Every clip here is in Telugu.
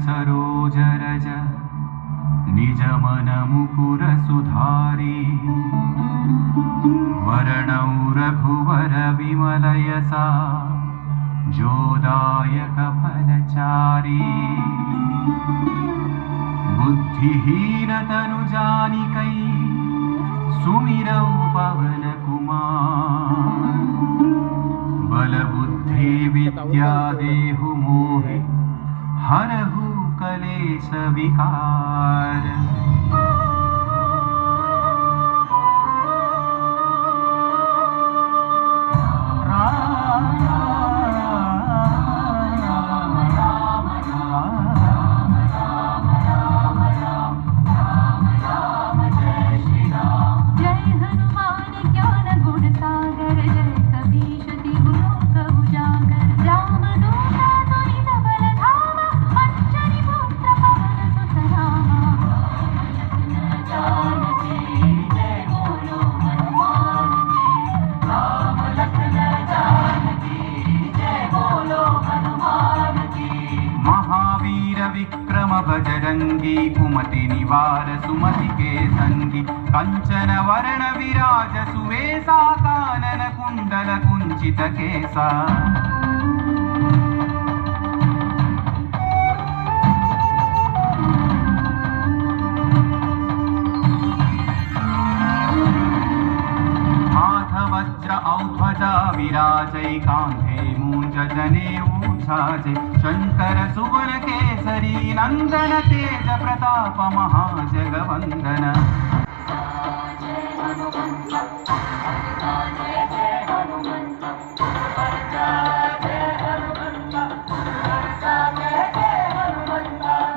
सरोज रज निज मन मुकुर सुधारी वर्णौ रघुवर विमल यसा जोदायक फलचारी बुद्धिहीन तनु जानिकै सुमिरौ पवन कुमार बल बुद्धि विद्या देहु मोहि हरहु कलेश विकार। विक्रम बजरंगी कुमति निवार सुमति के संगी कंचन वर्ण विराज सुवेशा कानन कुंडल कुंचित केसा हाथ वज्र औध्वजा विराजै कांधे मूंज जनेऊ छाजे शंकर सुवन केसरी नंदन तेज प्रताप महाजगवंदन।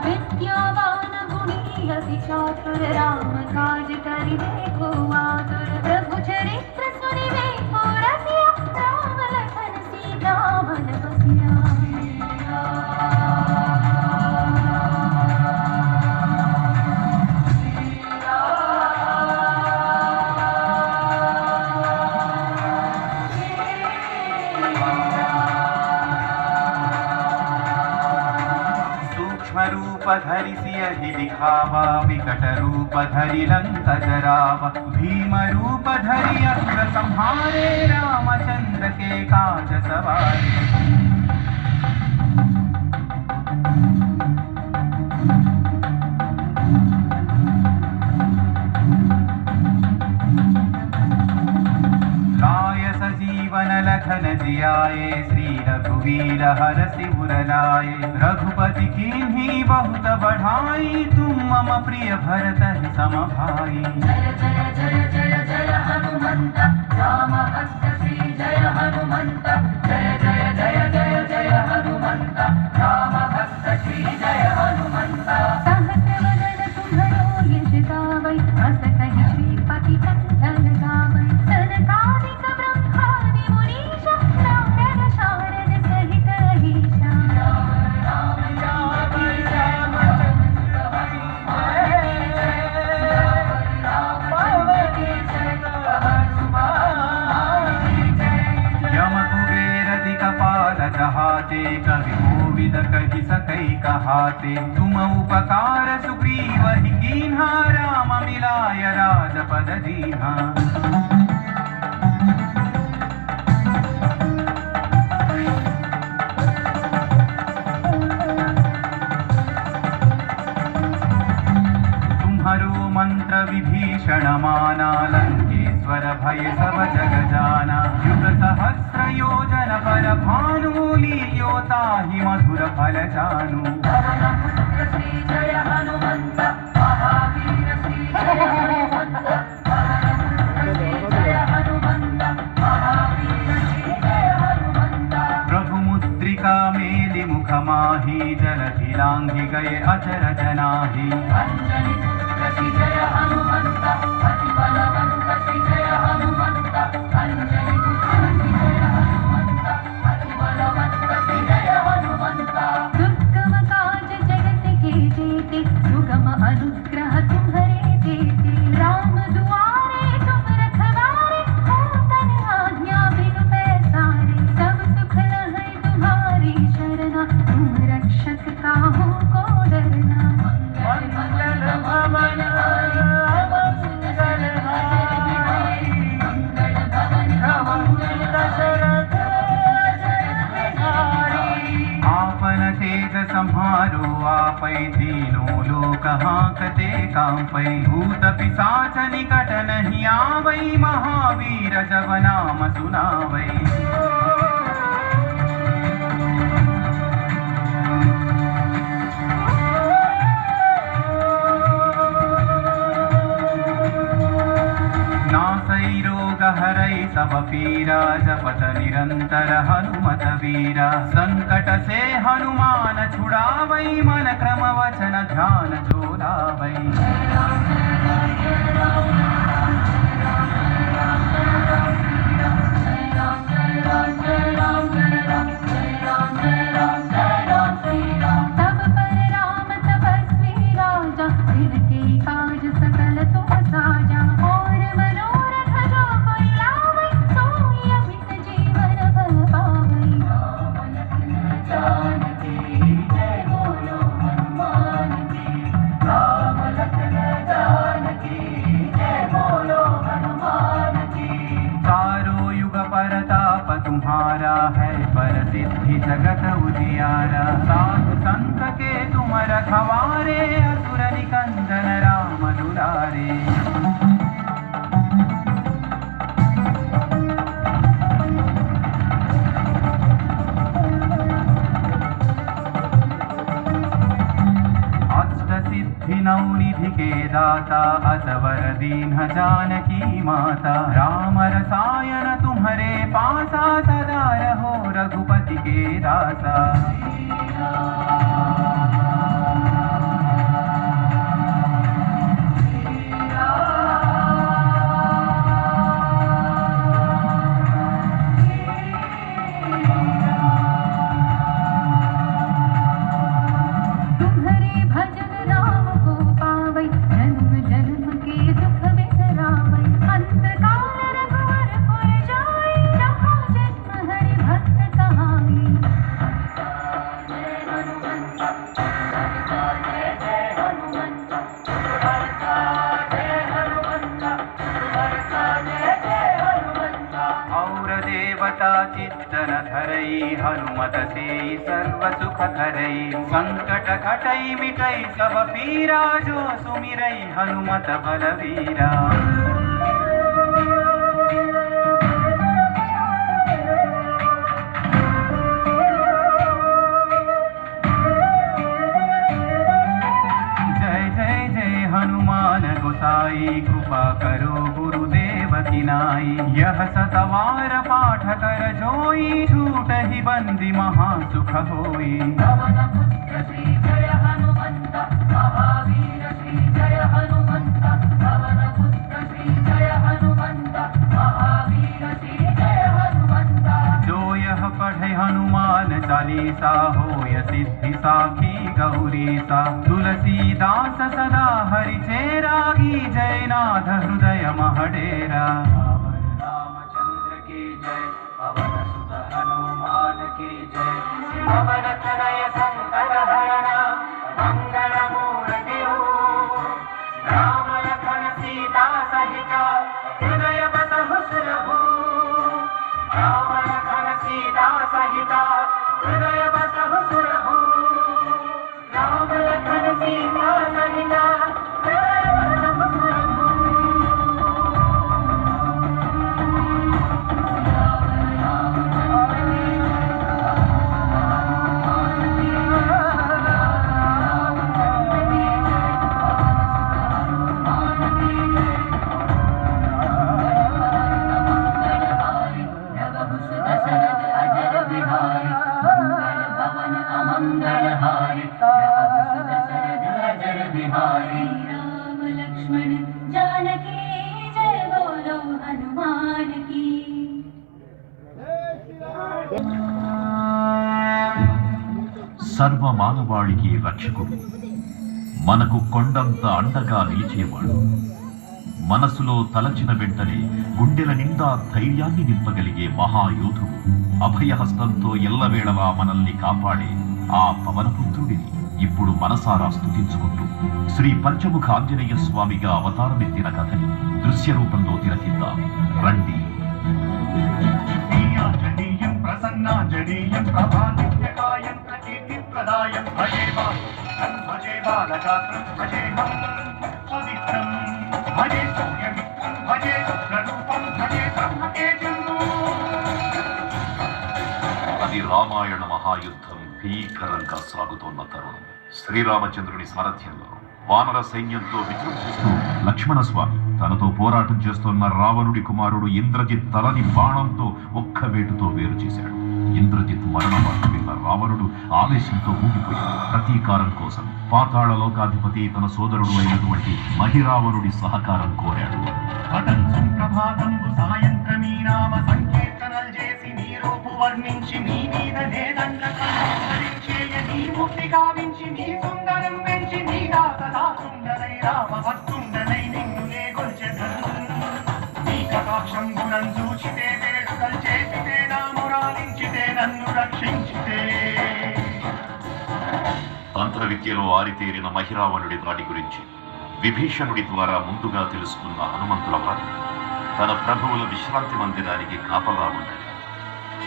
विद्यावान गुणी अति चातुर राम काज करिबे को आतुर प्रभु चरित्र सुनिबे को रसिया राम लखन सीता मन बसिया। रूप धरि सियहि दिखावा विकट रूप धरि लंक जरावा भीम रूप धरि असुर संहारे रामचंद्र के काज सवारे। जीवन लखन जियाए श्री रघुवीर हरषि उर लाए रघुपति कीन्ही बहुत बढ़ाई तुम मम प्रिय भरत सम भाई। जय जय जय जय जय हनुमंत राम भक्त श्री जय हनुमंत जय जय जय जय जय हनुमंत राम भक्त श्री जय हनुमंत। सहस्र वदन तुम्हरो यश गावै अस कहि श्रीपति कंठ लगावै सनकादिक कहाते कवि कोविद कहि सकै कहाते तुम उपकार सुग्रीव ही कीन्हा राम मिलाय राजपद दीन्हा। तुम्हारो मंत्र विभीषण माना लंकेश्वर भय सब जग जाना युग सहस्र योजन पर भानु लील्यो ताहि मधुर फल जानू। श्री जय हनुमंत महावीर श्री जय हनुमंत जय हनुमंत महावीर श्री जय हनुमंत। प्रभु मुद्रिका मेलि मुख माही जलधि लांघि गए अचरज नाही। अंजनी पुत्र श्री जय हनुमंत अति बलवंत श्री जय हनुमंत अंजनी पुत्र श्री जय हनुमंत अति बलवंत श्री जय हनुमंत। दुर्गम काज जगत के जेते सुगम अनुग्रह तुम्हारे देते राम दुआरे तुम रखवारे हो तन आज्ञा बिनु पैसारे सब सुख लहै तुम्हारी शरणा तुम रक्षक काहू को कामपै तीनों लोक हाँकते कामपै भूत पिशाच निकट नहीं आवै महावीर जब नाम सुनावै नासै रोग हरै सब पीरा जपत निरंतर हनुमत वीरा संकट से हनुमान छुड़ावै मन क्रम वचन ध्यान जो लावै तब पर राम तपस्वी राजा फिर के काज सकल तुम साजा और मनोरथ जो कोई लावै सोई अमित जीवन फल पावै राम लखन जानकी जय बोलो हनुमान की राम लखन जानकी जय बोलो हनुमान की चारों युग परताप तुम्हारा है पर सिद्धि जगत उजियारा साधु संत के तुम रखवारे असुर निकंदन राम दुलारे सिद्धि नवनिधि के दाता असवर दीन जानकी माता राम रसायन तुम्हारे पासा सदा रहो रघुपति के दासा तुम्हारे भजन राम को पावै जन्म जन्म के दुख बिसरावै अंत काल रघुवर पुर जाई जहाँ जन्म हरि भक्त कहाई जय हनुमंत जय जय हनुमंत जय हनुमंत जय जय हनुमंत और देवता चित्तन धरई हनुमत से सर्व सुख करई संकट कटई मिटई सब पीरा जो सुमिरई हनुमत बलवीरा जय जय जय हनुमान गोसाई कृपा करो गुरुदेव की नाई यह सतवार पाठ कर जोई छूट ही बंदी महासुख होई पवन पुत्र श्री जय हनुमंत महावीर श्री जय हनुमंत पवन पुत्र श्री जय हनुमंत महावीर श्री जय हनुमंत जो यह पढ़े हनुमान चालीसा होय सिद्धि साखी गौरी सा तुलसीदास सदा हरि चेरागी जयनाथ हृदय महडेरा रामचंद्र की जय पवन सुत हनुमान की जय पवन तनय संकट हरण मंगल मूर्ति राम लखन सीता सहित हृदय बसहु सुरभु राम लखन सीता सहित हृदय बसहु सुरभु राम लखन सीता सहित हृदय बसहु सुरभु राम लक्ष्मण जानकी जय बोलो हनुमान की సర్వ మానవాళికి రక్షకుడు మనకు కొండంత అండగా నిలిచేవాడు మనసులో తలచిన వెంటనే గుండెల నిండా ధైర్యాన్ని నింపగలిగే మహాయోధుడు అభయహస్తంతో ఎల్లవేళలా మనల్ని కాపాడే ఆ పవనపుత్రుడిని ఇప్పుడు మనసారా స్తుతించుకుంటూ శ్రీ పంచముఖ ఆంజనేయ స్వామిగా అవతారమెత్తిన కథని దృశ్య రూపంలో తిలకిద్దాం రండి. ప్రసన్నాంజనేయం ప్రభానిత్యకాయం ప్రకీర్తిప్రదాయం భజేమ భజే బాలగాత్రం భజేహం పవిత్రం భజే సూర్యమిత్రం భజే రుద్రరూపం భజే బ్రహ్మతేజం. అది రామాయణ మహాయుద్ధం భీకరంగా సాగుతోన్న తరుణం. శ్రీరామచంద్రుని సారథ్యంలో వానర సైన్యంతో విజృంభిస్తూ లక్ష్మణస్వామి తనతో పోరాటం చేస్తున్న రావణుడి కుమారుడు ఇంద్రజిత్ తలని బాణంతో ఒక్క వేటుతో వేరు చేశాడు. ఇంద్రజిత్ మరణ వార్త విన్న రావణుడు ఆవేశంతో ఊగిపోయాడు. ప్రతీకారం కోసం పాతాళ లోకాధిపతి తన సోదరుడు అయినటువంటి మహిరావణుడి సహకారం కోరాడు. ప్రభాతంబు సాయంత్రమీ నామ సంకీర్తనలు చేసి నీ రూపు వర్ణించి నీ మీద నీ మూర్తి గావించి నీ సుందరం పెంచి నీ దాసదా సుందరై రామ భక్తుండనై నిన్ను నే గొల్చెదను. నీ కటాక్షం గుణం చూచితే వేడుకలు చేసితే నా మురాలించితే నన్ను రక్షించితే. తంత్ర విద్యలో ఆరితేరిన మహిరావణుడి దాడి గురించి విభీషణుడి ద్వారా ముందుగా తెలుసుకున్న హనుమంతుల వారు తన ప్రభువుల విశ్రాంతి మందిరానికి కాపలా ఉండాలి.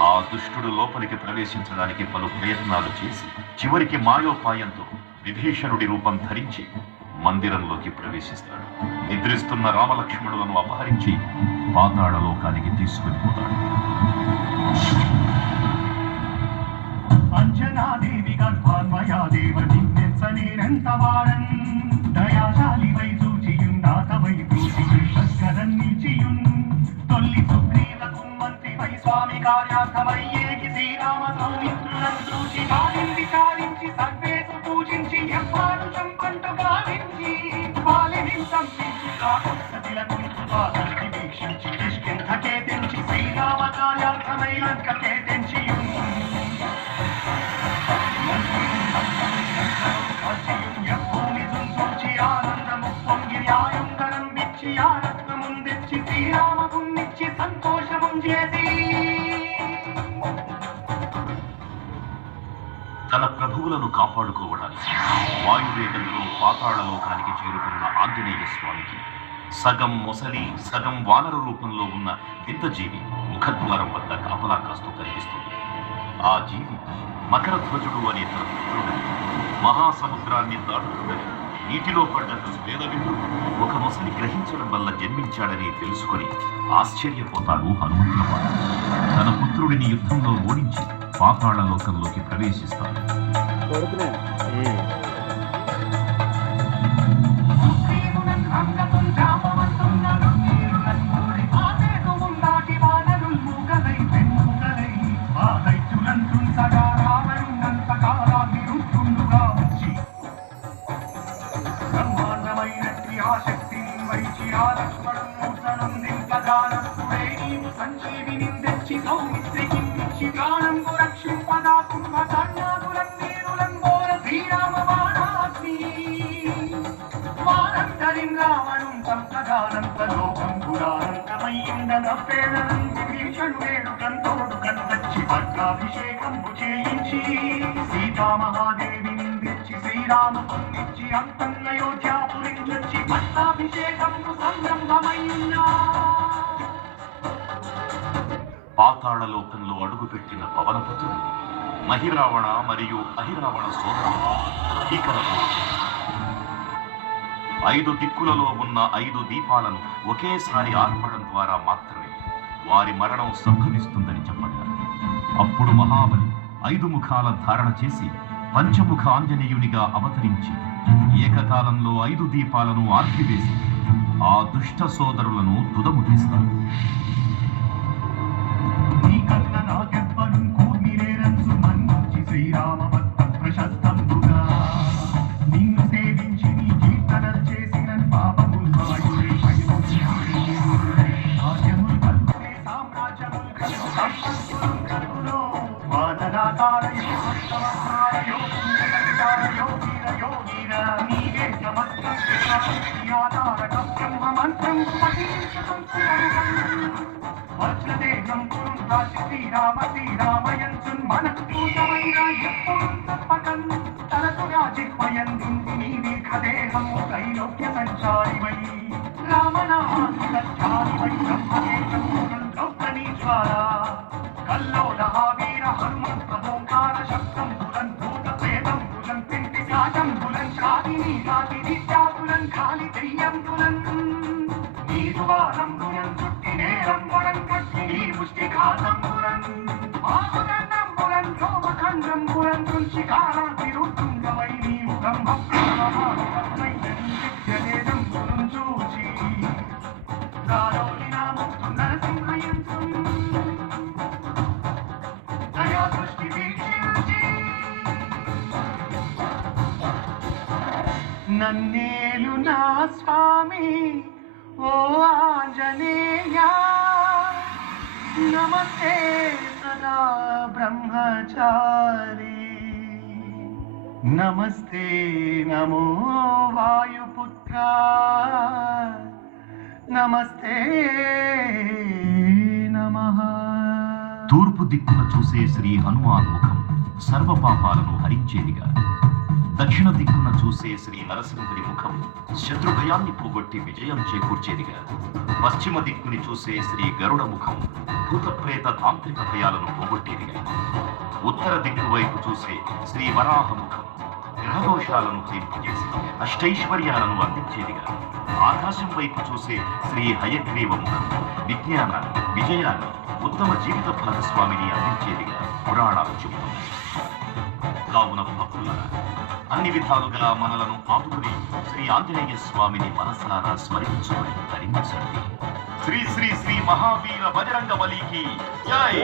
ఆ దుష్టుడు లోపలికి ప్రవేశించడానికి పలు ప్రయత్నాలు చేసి చివరికి మాయోపాయంతో విభీషణుడి రూపం ధరించి మందిరంలోకి ప్రవేశిస్తాడు. నిద్రిస్తున్న రామలక్ష్మణులను అపహరించి పాతాళ లోకానికి తీసుకుని పోతాడు. అంజనాదేవి గర్భాన్మయాదేవ నిన్నెంత వాడన్ దయాశాలి వై చూచియుండాతవై చూచియున్ నిలిచియున్ తొల్లి సుగ్రీవకు మంత్రి వై స్వామి కార్యార్థమై ఏగి శ్రీరామ సౌమిత్రులను చూచి వారిని విచారించి సర్వేసు పూజించి ఎవ్వారు చంపంటు భావించి వాలిని సంపించి కాకొత్తదిలకు వాదర్కి వీక్షించి కిష్కింధకే తెంచి శ్రీరామ కార్యార్థమై లంకకే తెంచియున్ తన ప్రభువులను కాపాడుకోవడానికి వాయువేగంలో పాతాళ లోకానికి చేరుకున్న ఆంజనేయ స్వామికి సగం మొసలి సగం వానర రూపంలో ఉన్న వింతజీవి ముఖద్వారం వద్ద కాపలా కాస్తూ కనిపిస్తుంది. ఆ జీవి మకర ధ్వజుడు అనే తన పుత్రుడని, మహాసముద్రాన్ని దాటుతుందని నీటిలో పడ్డ వేదవిందు ఒక మొసలి గ్రహించడం వల్ల జన్మించాడని తెలుసుకొని ఆశ్చర్యపోతాడు హనుమంతుల వారు. తన పుత్రుడిని యుద్ధంలో ఓడించి పాతాళ లోకంలోకి ప్రవేశిస్తాడు. అభిషేకంబు చేయించి సీతామహాదేవిని తెచ్చి శ్రీరామపురిచ్చి అంతన్నయోధ్యాపురించి పట్టాభిషేకంబు సంరంభమయ్యున్నా. పాతాళ లోకంలో అడుగుపెట్టిన పవనపుత్రుడు మహిరావణ మరియు అహిరావణ సోదరుడు భీకరపు 5 దిక్కులలో ఉన్న 5 దీపాలను ఒకేసారి ఆర్పడం ద్వారా మాత్రమే వారి మరణం సంభవిస్తుందని చెప్పారు. అప్పుడు మహాబలి 5 ముఖాల ధారణ చేసి పంచముఖ ఆంజనేయునిగా అవతరించి ఏకకాలంలో 5 దీపాలను ఆర్పివేసి ఆ దుష్ట సోదరులను తుదముట్టిస్తారు. శ్రీరామయంచున్ మనకు పూజమైన ఎప్పుడు తప్పకన్ తనకు రాజిపయందుంది నీ దీర్ఘదేహము త్రైలోక్య సంచారివై రామనామానుసంచారివై బ్రహ్మదేశం ద్రౌపదీశ్వర కల్లోల వీర హనుమంత ఓంకార శబ్దం భుజం భూత ప్రేతం భుజం పింటి సాజం జాతి విద్యాతులన్ ఖాళీ దెయ్యంతులన్ నీరువారంబులన్ చుట్టి నేరంబులన్ కట్టి నీ ముష్టిఘాతంబులన్ ఆకులన్నంబులన్ రోమఖండంబులన్ తుంచి కాలాతిరుతుంగవై నీవు బ్రహ్మప్రభావమై విద్యలేదంబులను చూచి నాలోని నామొత్తు నరసింహయంత్రం దయా దృష్టి వీక్షించి నన్నేలు నా స్వామి ఓ ఆంజనేయ నమస్తే సదా బ్రహ్మచారి నమస్తే నమో వాయుపుత్ర నమస్తే నమః. తూర్పు దిక్కున చూసే శ్రీ హనుమాన్ ముఖం సర్వ పాపాలను హరించేదిగా, దక్షిణ దిక్కున చూసే శ్రీ నరసింహుడి ముఖం శత్రు భయాన్ని పోగొట్టి విజయం చేకూర్చేదిగా, పశ్చిమ దిక్కుని చూసే శ్రీ గరుడ ముఖం భూత ప్రేత తాంత్రిక భయాలను పోగొట్టేదిగా, ఉత్తర దిక్కు వైపు చూసే శ్రీ వరాహ ముఖం గ్రహదోషాలను తీర్పుచేసి అష్టైశ్వర్యాలను అందించేదిగా, ఆకాశం వైపు చూసే శ్రీ హయగ్రీవ ముఖం విజ్ఞానాన్ని, విజయాన్ని, ఉత్తమ జీవిత భాగస్వామిని అందించేదిగా పురాణాలు చెబుతున్నాయి. కావున భక్తులారా, అన్ని విధాలుగా మనలను ఆదుకుని శ్రీ ఆంజనేయ స్వామిని మనసారా స్మరించుకొని ధరించండి. శ్రీ శ్రీ శ్రీ మహావీర బజరంగ బలికి జై.